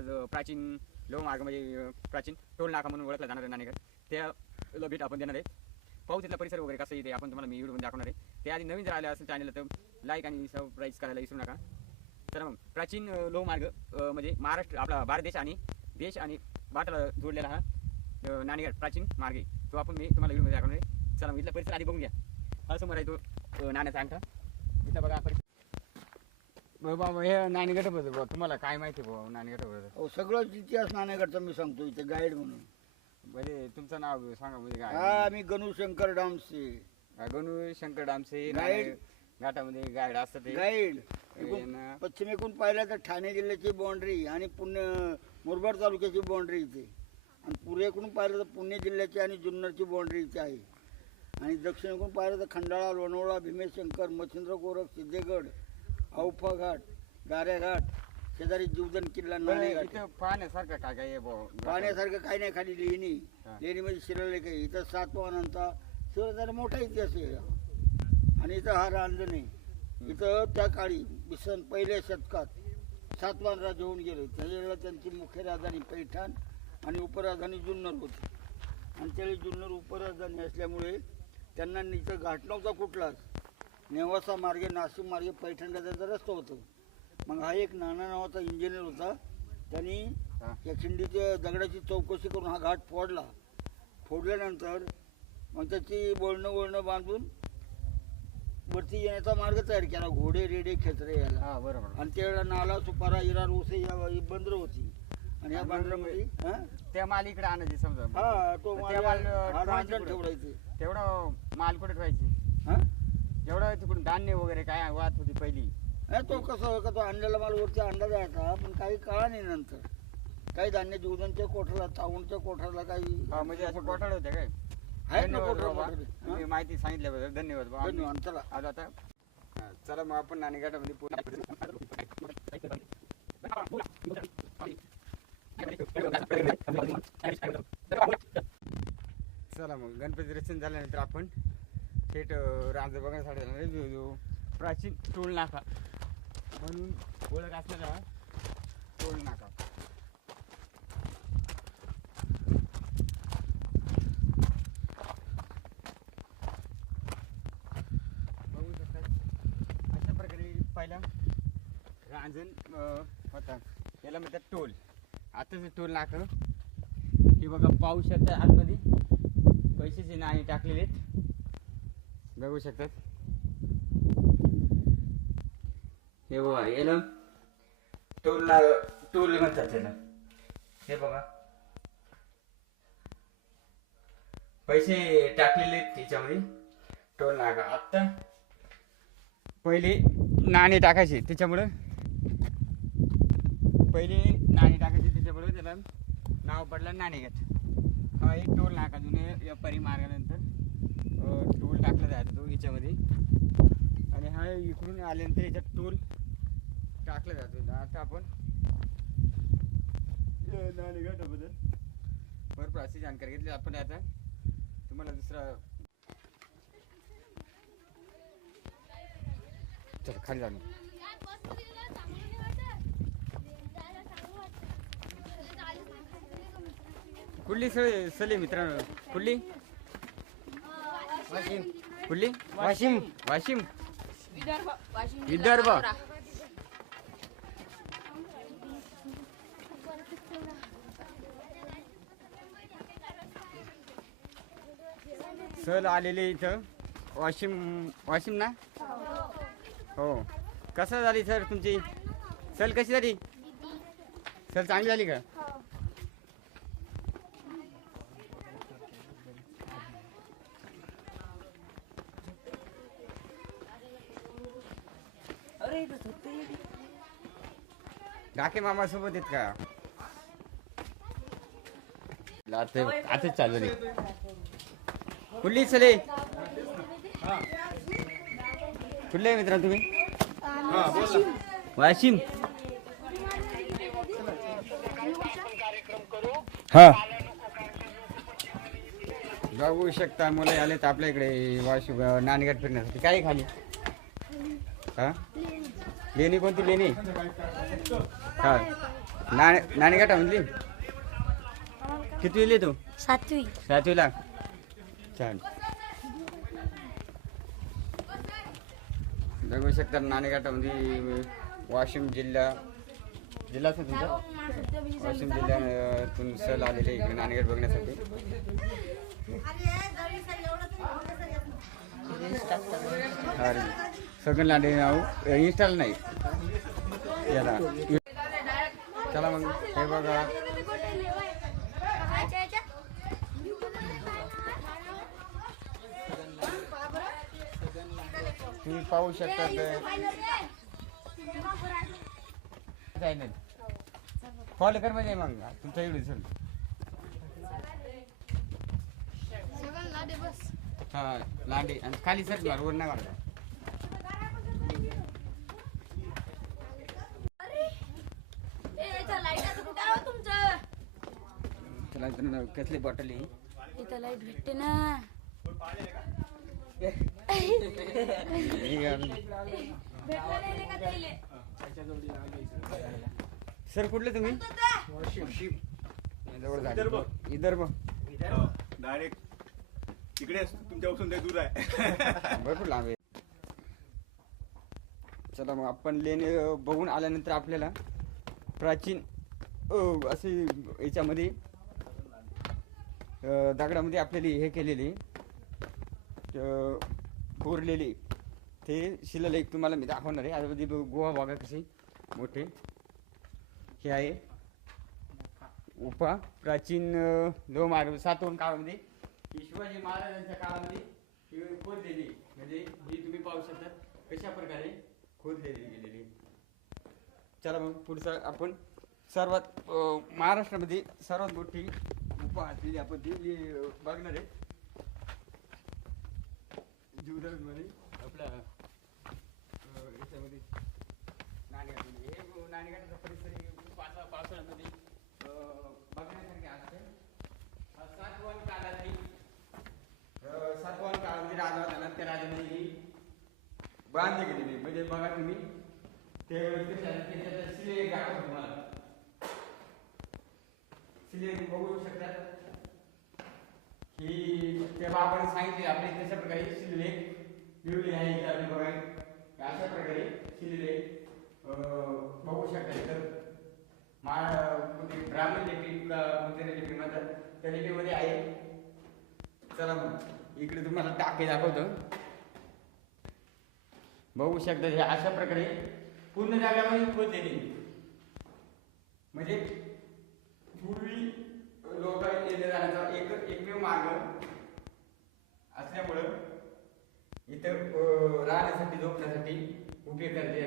आज प्राचीन लोह मार्ग म्हणजे प्राचीन टोल नाका म्हणून ओळखला जाणार आहे त्या त्याला भेट आपण देणार आहे. पाहू तिथला परिसर वगैरे कसं इथे आपण तुम्हाला मी व्हिडिओ दाखवणार आहे. ते आधी नवीन जर आले असेल चॅनलला तर लाईक आणि सबस्क्राईब करायला विसरू नका. तर मग प्राचीन लोहमार्ग लोह मार्ग म्हणजे महाराष्ट्र आपला भारत देश आणि देश आणि भारताला जोडलेला हा नाणेघाट प्राचीन मार्ग. आहे तो आपण मी तुम्हाला व्हिडिओमध्ये दाखवणार आहे. चला मग इथला परिसर आधी बघून घ्या. हा समोर आहे तो नाण्याचा अंगठा. इथला बघा परिसर. बरं बाबा हे नाणेघाटाबद्दल बुवा, तुम्हाला काय माहिती आहे बुवा नाणेघाटाबद्दल अहो सगळंच इतिहास नाण्याकडचा मी सांगतो इथे गाईड म्हणून. म्हणजे तुमचं नाव सांगा म्हणजे हा काय मी गणूशंकर डामसे. गणू शंकर डामसे गाईड. नाणे- घाटामध्ये गाईड असतं ते. गाईड पश्चिमेकडून पाहिलं तर ठाणे जिल्ह्याची बाउंड्री आणि पुणे मुरबाड तालुक्याची बाउंड्री इथे. आणि पूर्वेकडून पाहिलं तर पुणे जिल्ह्याची आणि जुन्नरची बाउंड्री इथे आहे. आणि दक्षिणेकडून पाहिलं तर खंडाळा लोणावळा भीमेशंकर मच्छिंद्र गोरख सिद्धेगड औफा घाट घाट शेजारी जीवदन किल्ला नाणेघाट इथं पाहण्यासारखं काय काय आहे बुवा? पाहण्यासारखं काही नाही खाली लेणी. हा. लेणीमध्ये शिरलेले काही इथं सातवाहनांचा शिवराजांचा मोठा इतिहास आहे. आणि इथं हा रांजण आहे इथं त्या काळी बिसन पहिल्या शतकात सातवाहन राजे होऊन गेले. त्यावेळेला त्यांची मुख्य राजधानी पैठण आणि उपराजधानी जुन्नर होती. आणि त्यावेळी जुन्नर उपराजधानी असल्यामुळे त्यांना इथं घाट नव्हता कुठलाच. नेवासा मार्गे नाशिक मार्गे पैठणला जायचा रस्ता होतो मग हा एक नाना नावाचा इंजिनियर होता. त्यांनी. या खिंडीच्या दगडाची चौकशी करून हा घाट फोडला. फोडल्यानंतर मग त्याची बोलणं बोलणं बांधून वरती येण्याचा मार्ग तयार केला. घोडे रेडे खेचरे याला. बरोबर. आणि त्यावेळेला नाला सुपारा इरार उसे या बंदरं होती. आणि या बंदरामध्ये हा? त्या माल इकडे आणायचे समजा. हा तो माल. ठेवडायचे तेवढं माल कुठे ठेवायची? हा? जेवढं तिकडून धान्य वगैरे काय वाहत होती पहिली नाही, तो कसं का तो आणलेला माल वरती आणला जायचा पण काही काळा नाही नंतर काही धान्य जीवदांच्या कोठाला तावणच्या कोठाला काही हा म्हणजे असं कोठाळ होते काय आहेत ना धन्यवाद कोठार बाबा. कोठारे. तुम्ही हा? माहिती सांगितल्याबद्दल धन्यवाद बाबा. धन्यवाद चला आज आता हा, चला मग आपण नाणेघाटामध्ये चला मग गणपती दर्शन झाल्यानंतर आपण थेट रांज बघण्यासाठी जो प्राचीन टोल नाका म्हणून ओळख असलेला टोल नाका. बघू शकतात अशा प्रकारे पहिला रांजण होता. याला म्हणतात टोल. आताच टोल नाकं. हे बघा पाहू शकता आतमध्ये. पैशाचे नाणे टाकलेले आहेत. बघू शकतात. हे बघा याला टोल ना टोल म्हणतात त्याला. हे बघा. पैसे टाकलेले त्याच्यामध्ये. टोल नाका आत्ता पहिले नाणे टाकायचे त्याच्यामुळं. पहिले नाणे टाकायचे त्याच्यामुळे त्याला नाव पडलं नाणेघाट हा एक टोल नाका जुने व्यापारी मार्गानंतर टोल टाकला जायचा तो याच्यामध्ये. आणि हा इकडून आल्यानंतर याच्यात टोल टाकला जातो. आता आपण अं, नाणेघाटाबद्दल भरपूर अशी जानकारी घेतली. आपण आता तुम्हाला दुसरा चल खाली जाणं कुठली सले मित्रांनो? कुठली? कुठली? वाशिम. वाशिम. विदर्भ. वाशिम विदर्भ. सल आलेले इथं. वाशिम वाशिम ना? हो. कसं झाली सर तुमची? सल कशी झाली? सल चांगली झाली का? डाके मामा सोबत आहेत का? आता आताच चालू रे कुठली चले. कुठले मित्र तुम्ही? वाशिम. हा. बघू शकता मुलं तर आपल्या इकडे वाशिम नाणेघाट फिरण्यासाठी. काय खाली? हा? लेणी कोणती लेणी? हा. नाणे नाणेगाठा म्हणली? किती तू? सातवी. सातवीला? छान. बघू शकता नाणेगाठामध्ये वाशिम जिल्हा जिल्हा असेल तुमचा? वाशिम जिल्ह्यातून सहल आलेले इकडे नाणेगाठ बघण्यासाठी. अरे सगळं लांडे नाव इन्स्टॉल नाही. याला. चला मग हे बघा. तुम्ही पाहू शकता चालेल कॉल कर म्हणजे मग तुमच्या एवढी सर हा लांडे. आणि खाली सर वर नाही मारला चला इथं कसली बॉटल आहे? इथं लाइट भेटते ना. ही. सर कुठले तुम्ही? जवळ झाले. विदर्भ. विदर्भ डायरेक्ट तिकडे तुमच्यापासून ते दूर आहे. भरपूर लांब आहे. चला मग आपण लेणे बघून आल्यानंतर आपल्याला प्राचीन असे याच्यामध्ये दगडामध्ये आपल्याला हे केलेले कोरलेली कोरलेले. ते शिलालेख तुम्हाला मी दाखवणार आहे. आजमध्ये गोवा बघा कसे मोठे. हे आहे. उपा प्राचीन अं, लोहमार्ग सातवण काळामध्ये शिवाजी महाराजांच्या काळामध्ये खोदलेली म्हणजे ही तुम्ही पाहू शकता कशा प्रकारे खोदलेली गेलेली. चला मग पुढचा आपण सर्वात अं, महाराष्ट्रामध्ये सर्वात मोठी गुफा असलेली आपण ती अं, बघणार आहे. जुदरमध्ये आपल्या अं, याच्यामध्ये नाणेगाठमध्ये. हे नाणेघाटाचा परिसर हे पावसा पावसाळ्यामध्ये अं, बघण्यासारखे असते अं, सातवाहन काळातली अं, सातवाहन काळामध्ये राजा होता ना त्या राजाने ही बांधली गेलेली म्हणजे बघा तुम्ही ते त्याच्यात शिले दाखवतो तुम्हाला. शिले बघू शकतात की तेव्हा आपण सांगितले आपले कशा प्रकारे शिलेलेख लिहिलेले आहे इथे आपले बघा. अशा प्रकारे शिलेलेख बघू शकतात तर मा ब्राह्मण लिपी का कोणत्या लिपी म्हणतात त्या लिपीमध्ये आहे. चला मग इकडे तुम्हाला टाके दाखवतो. बघू शकता हे अशा प्रकारे पूर्ण जागामध्ये खोदलेली म्हणजे पूर्वी लोक येणे जाण्याचा एक एकमेव मार्ग असल्यामुळं इथं राहण्यासाठी झोपण्यासाठी उपयोग करते